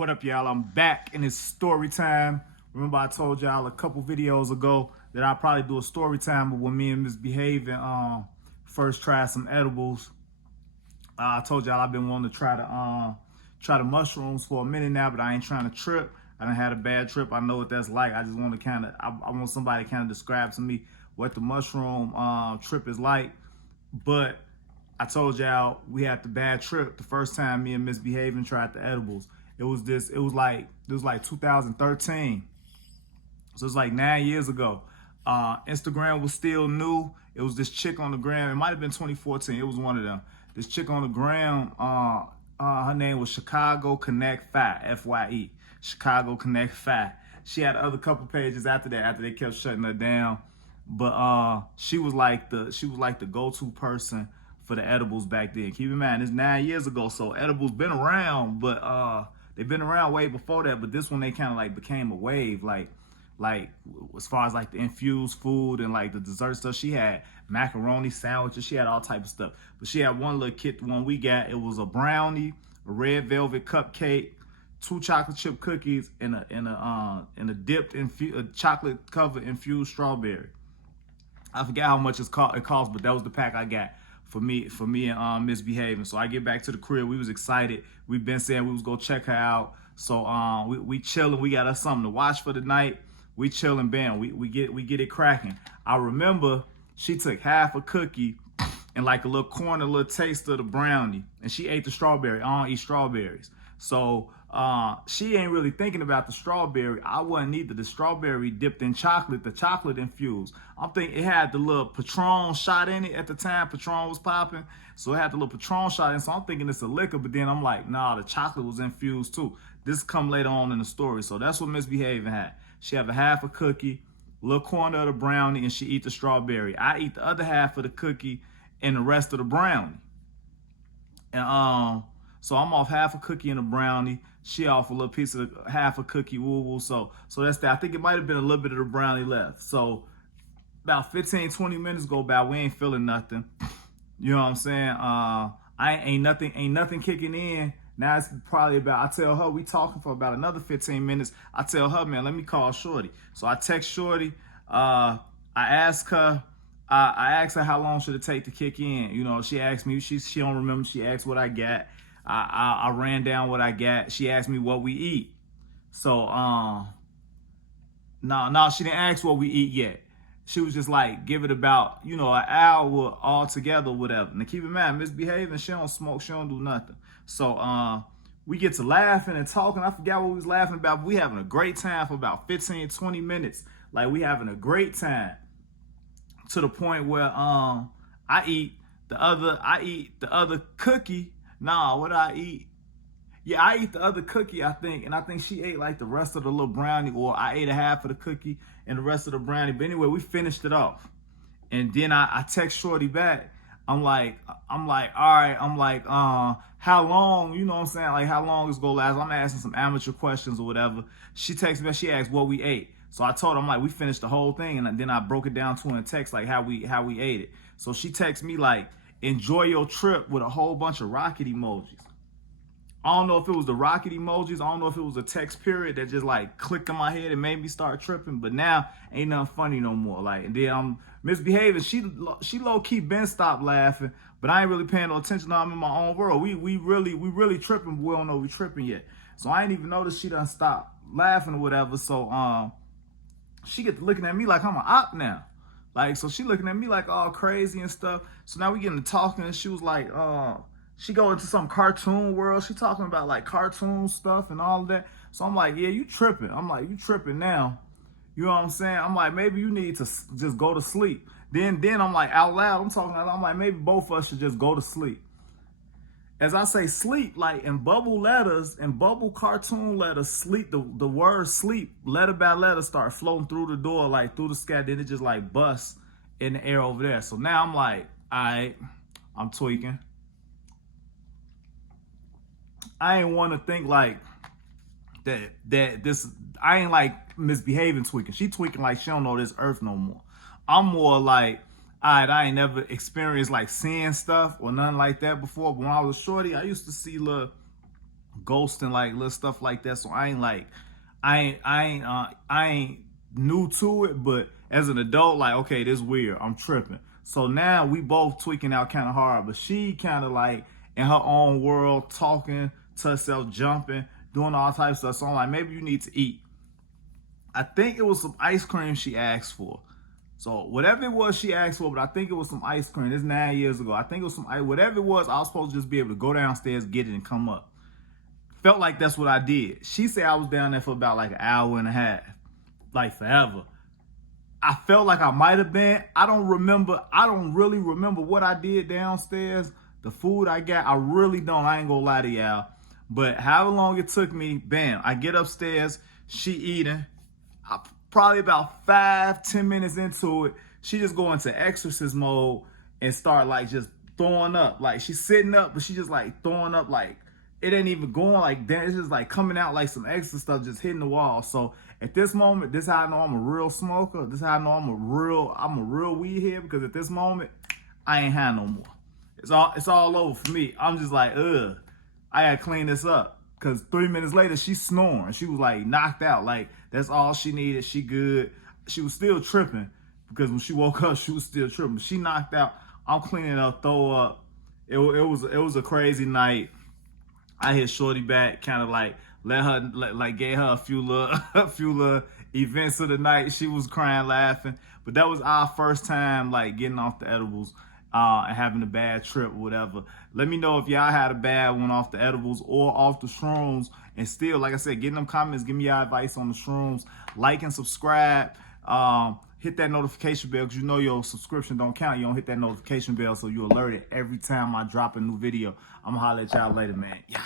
What up, y'all? I'm back and it's story time. Remember I told y'all a couple videos ago that I'll probably do a story time when me and Misbehaving first tried some edibles. I told y'all I've been wanting to try the mushrooms for a minute now, but I ain't trying to trip. I done had a bad trip. I know what that's like. I just want to I want somebody to kind of describe to me what the mushroom trip is like. But I told y'all we had the bad trip the first time me and Misbehaving tried the edibles. It was like 2013. So it's like 9 years ago. Instagram was still new. It was this chick on the gram. It might have been 2014. It was one of them. This chick on the gram, her name was Chicago Connect Fi, F-Y-E. Chicago Connect Fi. She had other couple pages after that, after they kept shutting her down. But she was like the go-to person for the edibles back then. Keep in mind, it's 9 years ago, so edibles been around, but they've been around way before that. But this one, they kind of like became a wave, like as far as like the infused food and like the dessert stuff. She had macaroni sandwiches, she had all type of stuff. But she had one little kit, the one we got, it was a brownie, a red velvet cupcake, 2 chocolate chip cookies, and a dipped chocolate covered infused strawberry. I forgot how much it cost, but that was the pack I got for me and Misbehaving. So I get back to the crib. We was excited. We've been saying we was go check her out. So we chilling. We got us something to watch for the night. We chilling, bam. We get it cracking. I remember she took half a cookie and like a little corner, a little taste of the brownie, and she ate the strawberry. I don't eat strawberries. So she ain't really thinking about the strawberry. I wasn't either. The strawberry dipped in chocolate, the chocolate infused. I'm thinking it had the little Patron shot in it at the time. Patron was popping, so it had the little Patron shot in. So I'm thinking it's a liquor, but then I'm like, nah, the chocolate was infused too. This come later on in the story. So that's what Misbehaving had. She have a half a cookie, little corner of the brownie, and she eat the strawberry. I eat the other half of the cookie and the rest of the brownie. And so I'm off half a cookie and a brownie. She off a little piece of half a cookie, woo woo. So that's that. I think it might have been a little bit of the brownie left. So about 15, 20 minutes go by. We ain't feeling nothing. You know what I'm saying? Ain't nothing kicking in. Now it's probably about, I tell her, we talking for about another 15 minutes. I tell her, man, let me call Shorty. So I text Shorty. I ask her how long should it take to kick in. You know, she asked me, she don't remember. She asked what I got. I ran down what I got. She asked me what we eat. So no, she didn't ask what we eat yet. She was just like, give it about, an hour all together, whatever. Now keep in mind, Misbehaving, she don't smoke, she don't do nothing. So we get to laughing and talking. I forgot what we was laughing about, but we having a great time for about 15, 20 minutes. Like, we having a great time. To the point where I eat the other cookie. Nah, what I eat? Yeah, I eat the other cookie, I think, and I think she ate like the rest of the little brownie, or I ate a half of the cookie and the rest of the brownie. But anyway, we finished it off. And then I text Shorty back. I'm like, all right, how long, you know what I'm saying? Like, how long is gonna last? I'm asking some amateur questions or whatever. She texted me, she asked what we ate. So I told her, I'm like, we finished the whole thing, and then I broke it down to her in text, like how we ate it. So she texted me like, enjoy your trip, with a whole bunch of rocket emojis. I don't know if it was the rocket emojis. I don't know if it was a text period that just like clicked in my head and made me start tripping. But now ain't nothing funny no more. Like, and then I'm Misbehaving. She low key been stopped laughing, but I ain't really paying no attention. I'm in my own world. We really tripping, but we don't know we tripping yet. So I ain't even noticed she done stopped laughing or whatever. So she get to looking at me like I'm an op now. Like, so she looking at me like all crazy and stuff. So now we getting to talking, and she was like, she go into some cartoon world. She talking about like cartoon stuff and all of that. So I'm like, yeah, you tripping. I'm like, you tripping now. You know what I'm saying? I'm like, maybe you need to just go to sleep. Then I'm like, out loud, I'm like, maybe both of us should just go to sleep. As I say sleep, like in bubble letters, in bubble cartoon letters, sleep, the word sleep, letter by letter, start floating through the door, like through the sky. Then it just like busts in the air over there. So now I'm like, all right, I'm tweaking. I ain't want to think like that this, I ain't like Misbehaving tweaking. She tweaking like she don't know this earth no more. I'm more like, all right, I ain't never experienced like seeing stuff or nothing like that before. But when I was shorty, I used to see little ghosting, like little stuff like that. So I ain't new to it, but as an adult, like, okay, this weird. I'm tripping. So now we both tweaking out kind of hard, but she kind of like in her own world, talking to herself, jumping, doing all types of stuff. So I'm like, maybe you need to eat. I think it was some ice cream she asked for. So whatever it was she asked for, but I think it was some ice cream. This is 9 years ago. I think it was whatever it was, I was supposed to just be able to go downstairs, get it, and come up. Felt like that's what I did. She said I was down there for about like an hour and a half, like forever. I felt like I might have been. I don't really remember what I did downstairs. The food I got, I really don't. I ain't gonna lie to y'all. But however long it took me, bam, I get upstairs, she eating. Probably about 5-10 minutes into it, she just go into exorcist mode and start like just throwing up. Like she's sitting up, but she just like throwing up, like it ain't even going like that. It's just like coming out like some extra stuff just hitting the wall. So at this moment, this is how I know I'm a real smoker. This is how I know I'm a real weed head, because at this moment, I ain't had no more. It's all over for me. I'm just like, ugh, I gotta clean this up. Cause 3 minutes later, she's snoring. She was like knocked out. Like that's all she needed. She good. She was still tripping, because when she woke up, she was still tripping. She knocked out. I'm cleaning up, throw up. It was a crazy night. I hit Shorty back, kind of like gave her a few little events of the night. She was crying, laughing. But that was our first time like getting off the edibles. And having a bad trip or whatever. Let me know if y'all had a bad one off the edibles or off the shrooms. And still, like I said, get in them comments, give me your advice on the shrooms. Like and subscribe. Hit that notification bell, because you know your subscription don't count. You don't hit that notification bell, so you're alerted every time I drop a new video. I'm gonna holler at y'all later, man. Yeah.